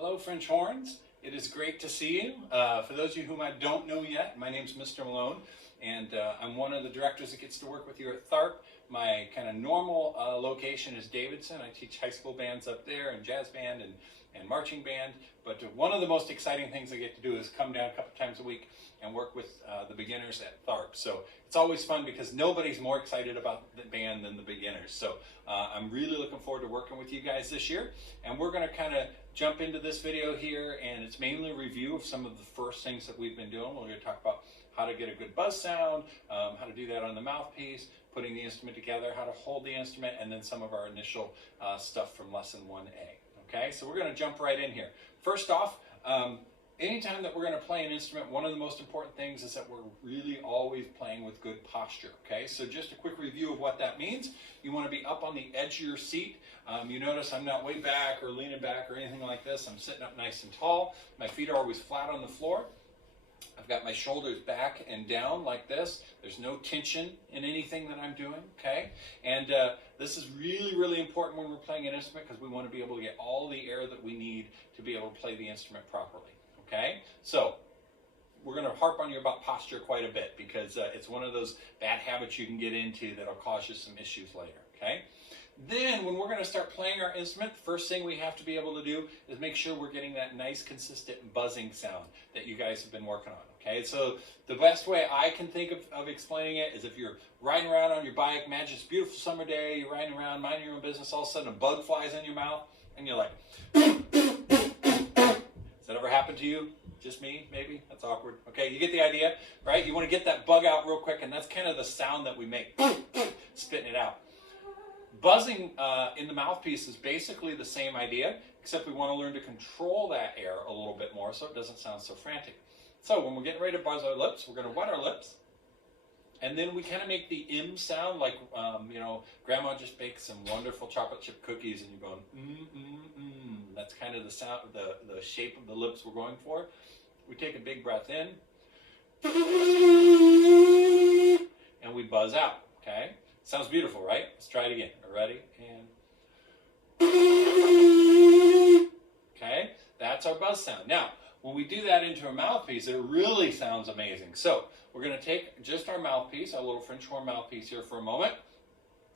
Hello, French Horns. It is great to see you. For those of you whom I don't know yet, my name's Mr. Malone, and I'm one of the directors that gets to work with you at Tharp. My kind of normal location is Davidson. I teach high school bands up there, and jazz band and marching band. But one of the most exciting things I get to do is come down a couple times a week and work with the beginners at Tharp. So it's always fun because nobody's more excited about the band than the beginners. So I'm really looking forward to working with you guys this year. And we're going to kind of jump into this video here, and it's mainly a review of some of the first things that we've been doing. We're going to talk about how to get a good buzz sound, how to do that on the mouthpiece, putting the instrument together, how to hold the instrument, and then some of our initial stuff from lesson 1A. Okay, so we're going to jump right in here. First off, anytime that we're going to play an instrument, one of the most important things is that we're really always playing with good posture. Okay, so just a quick review of what that means. You want to be up on the edge of your seat. You notice I'm not way back or leaning back or anything like this. I'm sitting up nice and tall. My feet are always flat on the floor. I've got my shoulders back and down like this. There's no tension in anything that I'm doing, okay? And this is really, really important when we're playing an instrument because we want to be able to get all the air that we need to be able to play the instrument properly, okay? So we're going to harp on you about posture quite a bit because it's one of those bad habits you can get into that'll cause you some issues later, okay? Then when we're going to start playing our instrument, the first thing we have to be able to do is make sure we're getting that nice consistent buzzing sound that you guys have been working on. Okay, so the best way I can think of explaining it is if you're riding around on your bike, imagine it's a beautiful summer day, you're riding around, minding your own business, all of a sudden a bug flies in your mouth, and you're like, has that ever happened to you? Just me, maybe? That's awkward. Okay, you get the idea, right? You want to get that bug out real quick, and that's kind of the sound that we make, spitting it out. Buzzing in the mouthpiece is basically the same idea, except we want to learn to control that air a little bit more so it doesn't sound so frantic. So when we're getting ready to buzz our lips, we're going to wet our lips, and then we kind of make the M sound like, you know, Grandma just baked some wonderful chocolate chip cookies, and you're going, That's kind of the sound, the shape of the lips we're going for. We take a big breath in, and we buzz out, okay? Sounds beautiful, right? Let's try it again. Are you ready? And okay, that's our buzz sound. Now, when we do that into a mouthpiece, it really sounds amazing. So we're going to take just our mouthpiece, our little French horn mouthpiece here for a moment.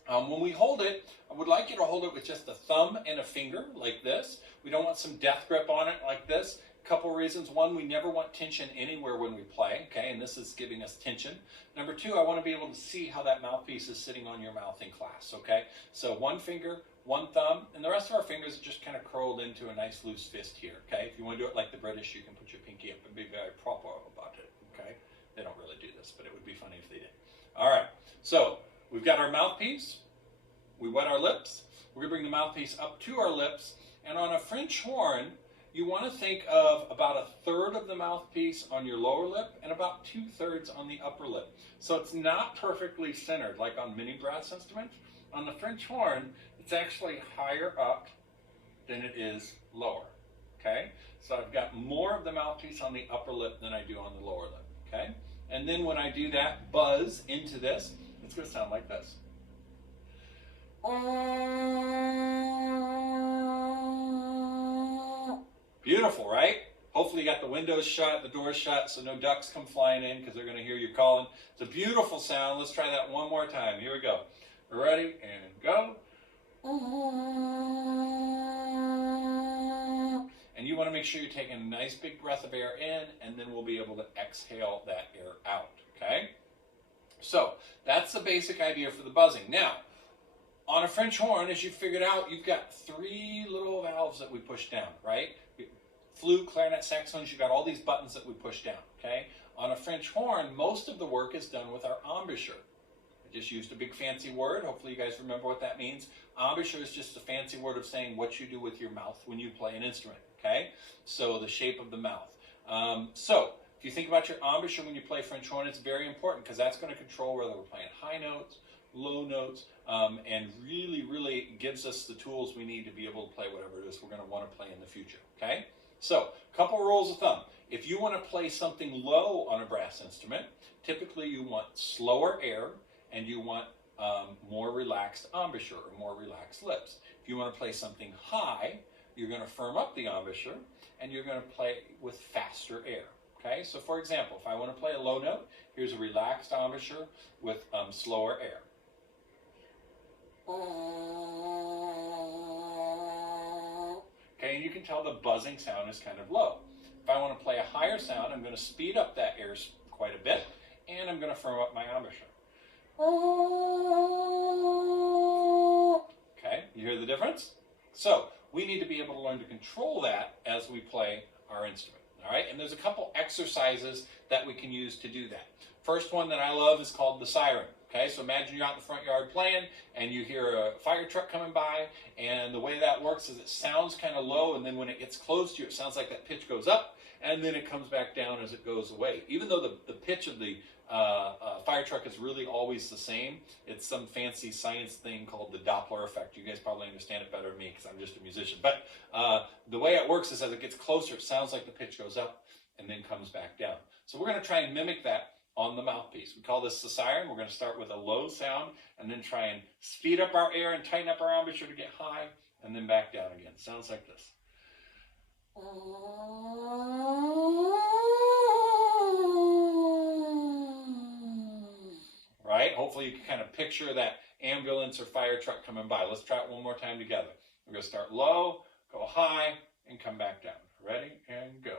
When we hold it, I would like you to hold it with just a thumb and a finger like this. We don't want some death grip on it like this. Couple reasons. One, we never want tension anywhere when we play, okay, and this is giving us tension. Number two, I want to be able to see how that mouthpiece is sitting on your mouth in class, okay? So one finger, one thumb, and the rest of our fingers are just kind of curled into a nice loose fist here, okay? If you want to do it like the British, you can put your pinky up and be very proper about it, okay? They don't really do this, but it would be funny if they did. All right, so we've got our mouthpiece. We wet our lips. We're going to bring the mouthpiece up to our lips, and on a French horn, you want to think of about a third of the mouthpiece on your lower lip and about 2/3 on the upper lip. So it's not perfectly centered like on many brass instruments. On the French horn, it's actually higher up than it is lower, okay? So I've got more of the mouthpiece on the upper lip than I do on the lower lip, okay? And then when I do that buzz into this, it's going to sound like this. Beautiful, right? Hopefully you got the windows shut, the doors shut, so no ducks come flying in because they're going to hear you calling. It's a beautiful sound. Let's try that one more time. Here we go. Ready, and go. And you want to make sure you're taking a nice big breath of air in, and then we'll be able to exhale that air out, okay? So that's the basic idea for the buzzing. Now, on a French horn, as you figured out, you've got 3 little valves that we push down, right? Flute, clarinet, saxophones, you've got all these buttons that we push down, okay? On a French horn, most of the work is done with our embouchure. I just used a big fancy word. Hopefully you guys remember what that means. Embouchure is just a fancy word of saying what you do with your mouth when you play an instrument, okay? So the shape of the mouth. So if you think about your embouchure when you play French horn, it's very important because that's going to control whether we're playing high notes, low notes, and really, really gives us the tools we need to be able to play whatever it is we're going to want to play in the future, okay? So, a couple rules of thumb. If you want to play something low on a brass instrument, typically you want slower air and you want more relaxed embouchure or more relaxed lips. If you want to play something high, you're going to firm up the embouchure, and you're going to play with faster air. Okay, so for example, if I want to play a low note, here's a relaxed embouchure with slower air. Okay, and you can tell the buzzing sound is kind of low. If I want to play a higher sound, I'm going to speed up that air quite a bit, and I'm going to firm up my embouchure. Okay, you hear the difference? So we need to be able to learn to control that as we play our instrument. All right, and there's a couple exercises that we can use to do that. First one that I love is called the siren. Okay, so imagine you're out in the front yard playing and you hear a fire truck coming by, and the way that works is it sounds kind of low, and then when it gets close to you, it sounds like that pitch goes up, and then it comes back down as it goes away. Even though the pitch of the fire truck is really always the same, it's some fancy science thing called the Doppler effect. You guys probably understand it better than me because I'm just a musician. But the way it works is as it gets closer, it sounds like the pitch goes up and then comes back down. So we're going to try and mimic that on the mouthpiece. We call this the siren. We're going to start with a low sound and then try and speed up our air and tighten up our embouchure to get high, and then back down again. Sounds like this. Right? Hopefully you can kind of picture that ambulance or fire truck coming by. Let's try it one more time together. We're going to start low, go high, and come back down. Ready? And go.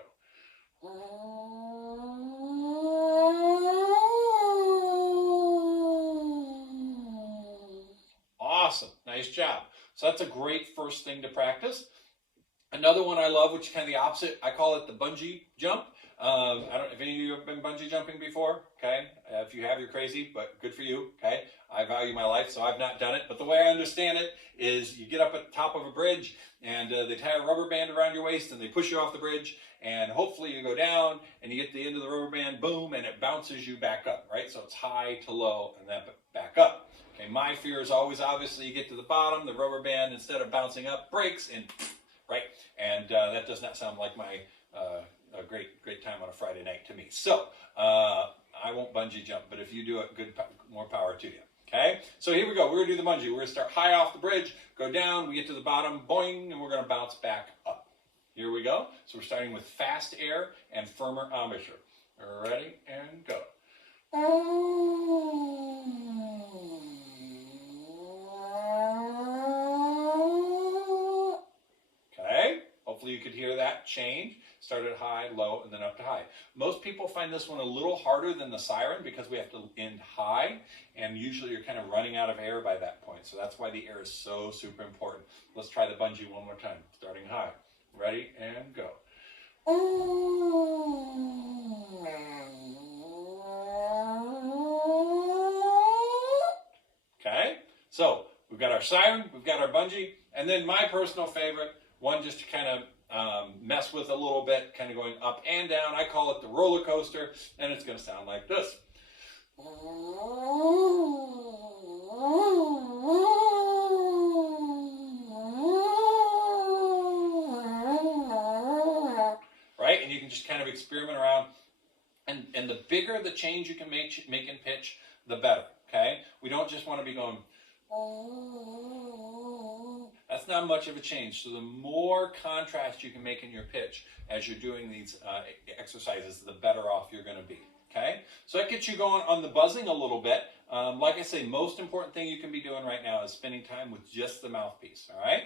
Awesome. Nice job. So that's a great first thing to practice. Another one I love, which is kind of the opposite, I call it the bungee jump. I don't know if any of you have been bungee jumping before, okay? If you have, you're crazy, but good for you, okay? I value my life, so I've not done it. But the way I understand it is you get up at the top of a bridge, and they tie a rubber band around your waist, and they push you off the bridge, and hopefully you go down, and you get to the end of the rubber band, boom, and it bounces you back up, right? So it's high to low, and then back up. Okay, my fear is always, obviously, you get to the bottom, the rubber band, instead of bouncing up, breaks, and right? And that does not sound like my a great time on a Friday night to me. So I won't bungee jump, but if you do it, more power to you. Okay? So here we go. We're going to do the bungee. We're going to start high off the bridge, go down, we get to the bottom, boing, and we're going to bounce back up. Here we go. So we're starting with fast air and firmer embouchure. Ready? And go. Okay? Hopefully you could hear that change. Started high, low, and then up to high. Most people find this one a little harder than the siren because we have to end high, and usually you're kind of running out of air by that point. So that's why the air is so super important. Let's try the bungee one more time. Starting high. Ready? And go. Okay? So we've got our siren, we've got our bungee, and then my personal favorite, one just to kind of mess with a little bit, kind of going up and down. I call it the roller coaster, and it's going to sound like this. Right? And you can just kind of experiment around. And the bigger the change you can make in pitch, the better. Okay? We don't just want to be going. That's not much of a change. So the more contrast you can make in your pitch as you're doing these exercises, the better off you're going to be. Okay? So that gets you going on the buzzing a little bit. Like I say, most important thing you can be doing right now is spending time with just the mouthpiece. All right?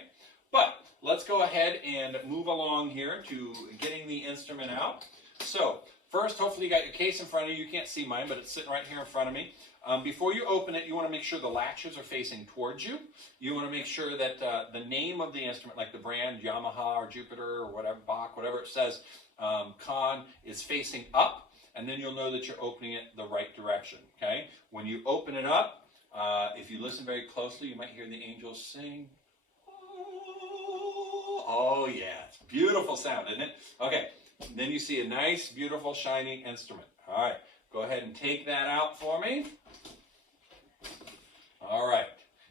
But let's go ahead and move along here to getting the instrument out. So first, hopefully you got your case in front of you. You can't see mine, but it's sitting right here in front of me. Before you open it, you want to make sure the latches are facing towards you. You want to make sure that the name of the instrument, like the brand, Yamaha or Jupiter or whatever, Bach, whatever it says, Conn, is facing up, and then you'll know that you're opening it the right direction, okay? When you open it up, if you listen very closely, you might hear the angels sing. Oh, yeah, it's a beautiful sound, isn't it? Okay, then you see a nice, beautiful, shiny instrument. All right. Go ahead and take that out for me. All right.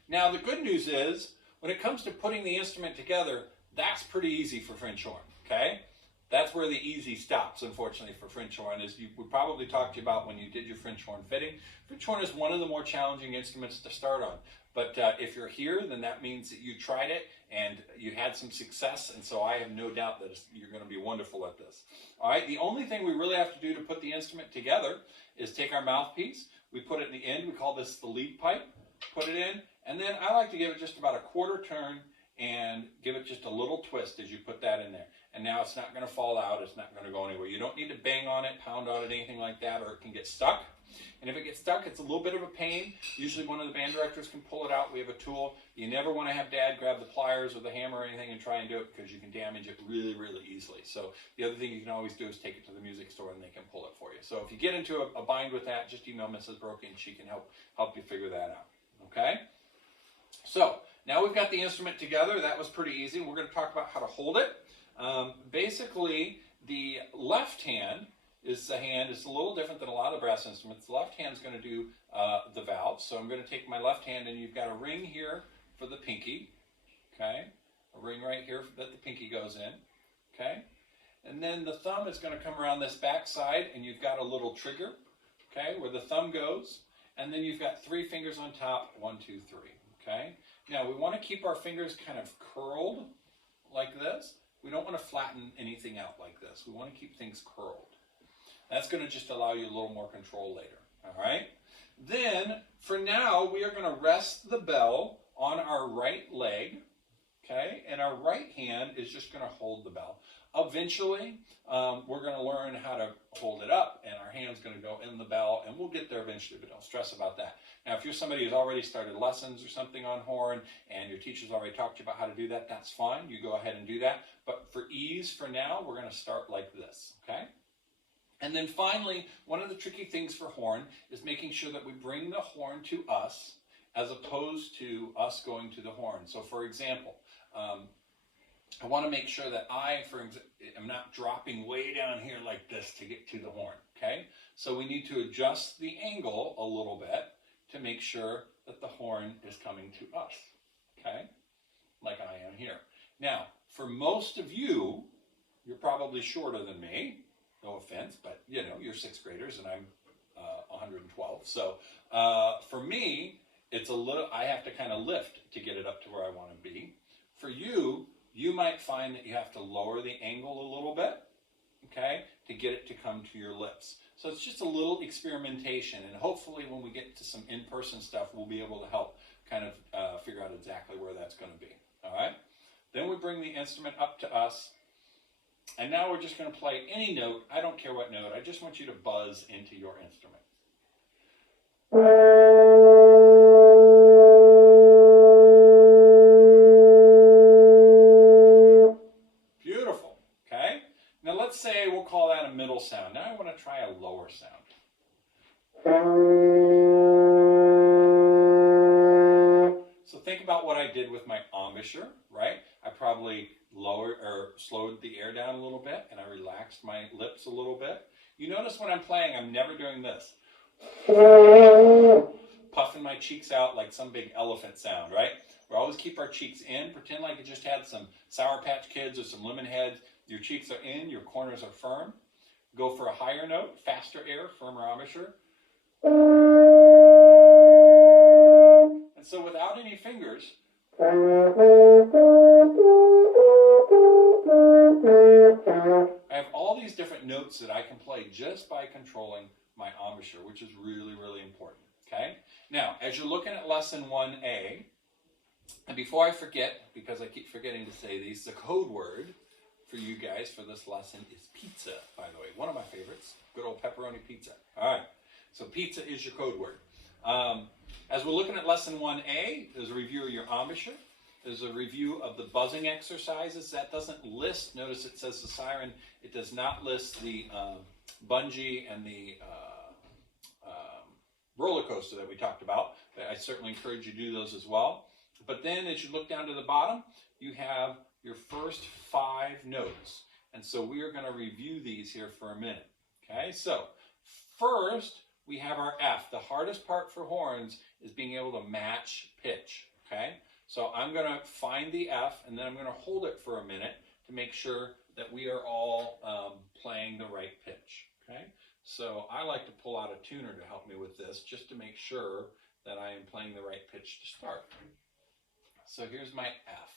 Now, the good news is, when it comes to putting the instrument together, that's pretty easy for French horn, okay? That's where the easy stops, unfortunately, for French horn, as we probably talked to you about when you did your French horn fitting. French horn is one of the more challenging instruments to start on. But if you're here, then that means that you tried it and you had some success, and so I have no doubt that you're going to be wonderful at this. All right, the only thing we really have to do to put the instrument together is take our mouthpiece, we put it in the end, we call this the lead pipe, put it in, and then I like to give it just about a quarter turn and give it just a little twist as you put that in there. And now it's not going to fall out, it's not going to go anywhere. You don't need to bang on it, pound on it, anything like that, or it can get stuck. And if it gets stuck, it's a little bit of a pain. Usually one of the band directors can pull it out. We have a tool. You never want to have Dad grab the pliers or the hammer or anything and try and do it, because you can damage it really, really easily. So the other thing you can always do is take it to the music store and they can pull it for you. So if you get into a bind with that, just email Mrs. Brokey and she can help you figure that out. Okay? So now we've got the instrument together. That was pretty easy. We're going to talk about how to hold it. Basically, the left hand is the hand. It's a little different than a lot of brass instruments. The left hand is going to do the valves. So I'm going to take my left hand, and you've got a ring here for the pinky. Okay, a ring right here that the pinky goes in. Okay, and then the thumb is going to come around this back side, and you've got a little trigger. Okay, where the thumb goes, and then you've got 3 fingers on top. 1, 2, 3. Okay. Now we want to keep our fingers kind of curled like this. We don't want to flatten anything out like this. We want to keep things curled. That's going to just allow you a little more control later. All right? Then, for now, we are going to rest the bell on our right leg. Okay? And our right hand is just going to hold the bell. Eventually, we're going to learn how to hold it up, and our hand's going to go in the bell, and we'll get there eventually, but don't stress about that. Now, if you're somebody who's already started lessons or something on horn, and your teacher's already talked to you about how to do that, that's fine. You go ahead and do that. But for ease, for now, we're going to start like this, okay? And then finally, one of the tricky things for horn is making sure that we bring the horn to us as opposed to us going to the horn. So, for example, I want to make sure that I, am not dropping way down here like this to get to the horn, okay? So we need to adjust the angle a little bit to make sure that the horn is coming to us, okay? Like I am here. Now, for most of you, you're probably shorter than me, no offense, but you know, you're 6th graders and I'm 112. So for me, it's a little, I have to kind of lift to get it up to where I want to be. For you, you might find that you have to lower the angle a little bit, okay, to get it to come to your lips. So it's just a little experimentation, and hopefully when we get to some in-person stuff, we'll be able to help kind of figure out exactly where that's going to be, all right? Then we bring the instrument up to us, and now we're just going to play any note. I don't care what note. I just want you to buzz into your instrument. Beautiful, okay? Now let's say we'll call that a middle sound. Now I want to try a lower sound. So think about what I did with my embouchure, right? I probably lowered or slowed the air down a little bit, and I relaxed my lips a little bit. You notice when I'm playing, I'm never doing this. Puffing my cheeks out like some big elephant sound, right? We always keep our cheeks in. Pretend like you just had some Sour Patch Kids or some lemon heads. Your cheeks are in, your corners are firm. Go for a higher note, faster air, firmer embouchure. And so without any fingers, I have all these different notes that I can play just by controlling my embouchure, which is really, really important, okay? Now, as you're looking at lesson 1A, and before I forget, because I keep forgetting to say these, the code word for you guys for this lesson is pizza, by the way. One of my favorites, good old pepperoni pizza. All right, so pizza is your code word. As we're looking at lesson 1A, there's a review of your embouchure. There's a review of the buzzing exercises. That doesn't list, notice it says the siren, it does not list the bungee and the roller coaster that we talked about. I certainly encourage you to do those as well. But then as you look down to the bottom, you have your first 5 notes. And so we are going to review these here for a minute. Okay, so first we have our F. The hardest part for horns is being able to match pitch. Okay, so I'm going to find the F, and then I'm going to hold it for a minute to make sure that we are all playing the right pitch, okay? So I like to pull out a tuner to help me with this, just to make sure that I am playing the right pitch to start. So here's my F.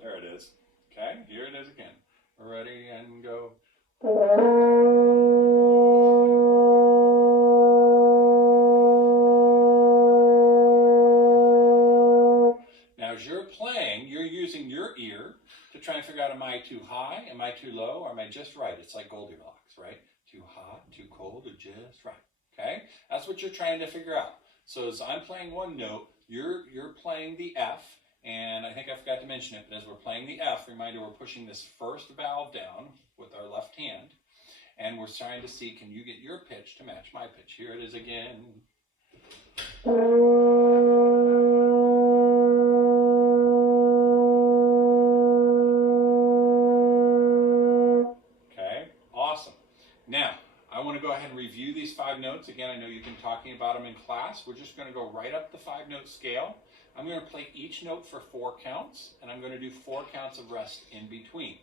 There it is. Okay, here it is again. Ready and go. Now as you're playing, you're using your ear to try and figure out, am I too high, am I too low, or am I just right? It's like Goldilocks, right? Too hot, too cold, or just right, okay? That's what you're trying to figure out. So as I'm playing one note, you're playing the F, and I think I forgot to mention it, but as we're playing the F, reminder, we're pushing this first valve down with our left hand, and we're trying to see, can you get your pitch to match my pitch? Here it is again. Okay, awesome. Now, I want to go ahead and review these 5 notes. Again, I know you've been talking about them in class. We're just going to go right up the 5-note scale. I'm going to play each note for 4 counts, and I'm going to do 4 counts of rest in between.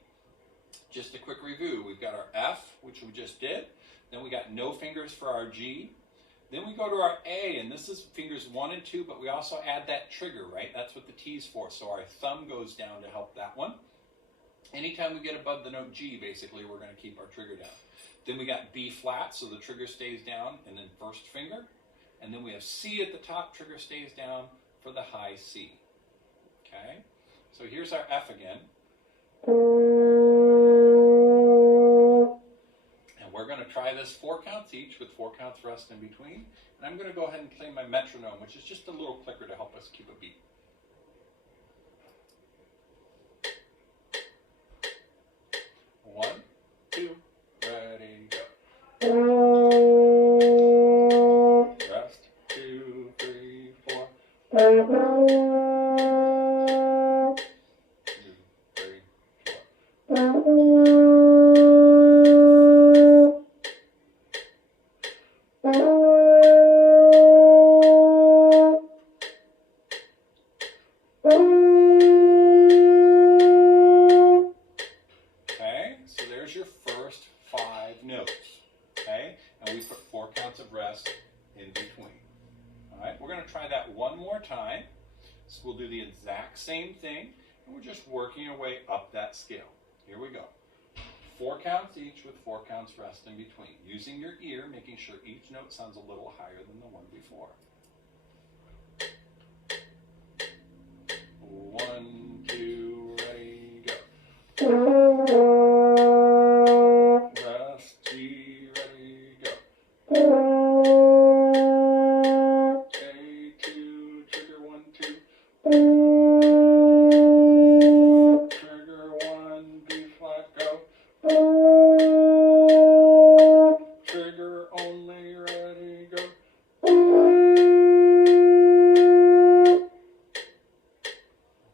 Just a quick review. We've got our F, which we just did. Then we got no fingers for our G. Then we go to our A, and this is fingers 1 and 2, but we also add that trigger, right? That's what the T's for. So our thumb goes down to help that one. Anytime we get above the note G, basically, we're going to keep our trigger down. Then we got B flat, so the trigger stays down, and then first finger. And then we have C at the top, trigger stays down for the high C. Okay? So here's our F again. And we're going to try this 4 counts each with 4 counts rest in between. And I'm going to go ahead and play my metronome, which is just a little clicker to help us keep a beat. 1, 2, ready, go. Rest, 2, 3, 4. 2, 3, 4. Okay, so there's your first 5 notes. Okay, and we put 4 counts of rest in between. All right, we're going to try that one more time. So we'll do the exact same thing, and we're just working our way up that scale. Here we go. 4 counts each with 4 counts rest in between. Using your ear, making sure each note sounds a little higher than the one before. 1, 2, ready, go. Rest, G, ready, go. A, 2, trigger 1, 2. Trigger 1, B flat, go. Trigger only, ready, go.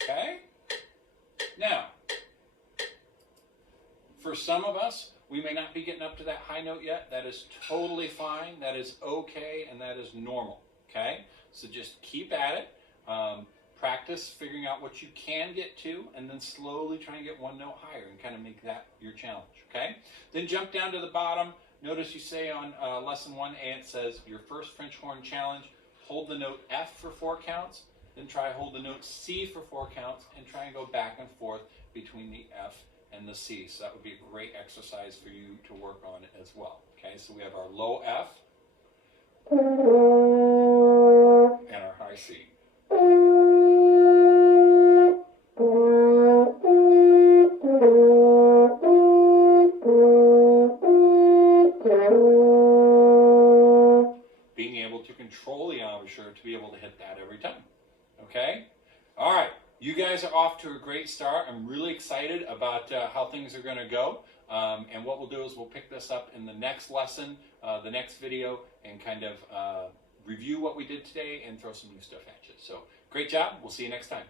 Okay? Now, for some of us, we may not be getting up to that high note yet. That is totally fine. That is okay, and that is normal. Okay? So just keep at it. Practice figuring out what you can get to, and then slowly try and get 1 note higher and kind of make that your challenge. Okay? Then jump down to the bottom. Notice you say on lesson 1A, it says your first French horn challenge, hold the note F for 4 counts, then try hold the note C for 4 counts, and try and go back and forth between the F and the C. So that would be a great exercise for you to work on as well. Okay, so we have our low F and our high C. Being able to control the embouchure to be able to hit that every time. Okay? All right. You guys are off to a great start. I'm really excited about how things are going to go. And what we'll do is we'll pick this up in the next lesson, the next video, and kind of review what we did today and throw some new stuff at you. So great job. We'll see you next time.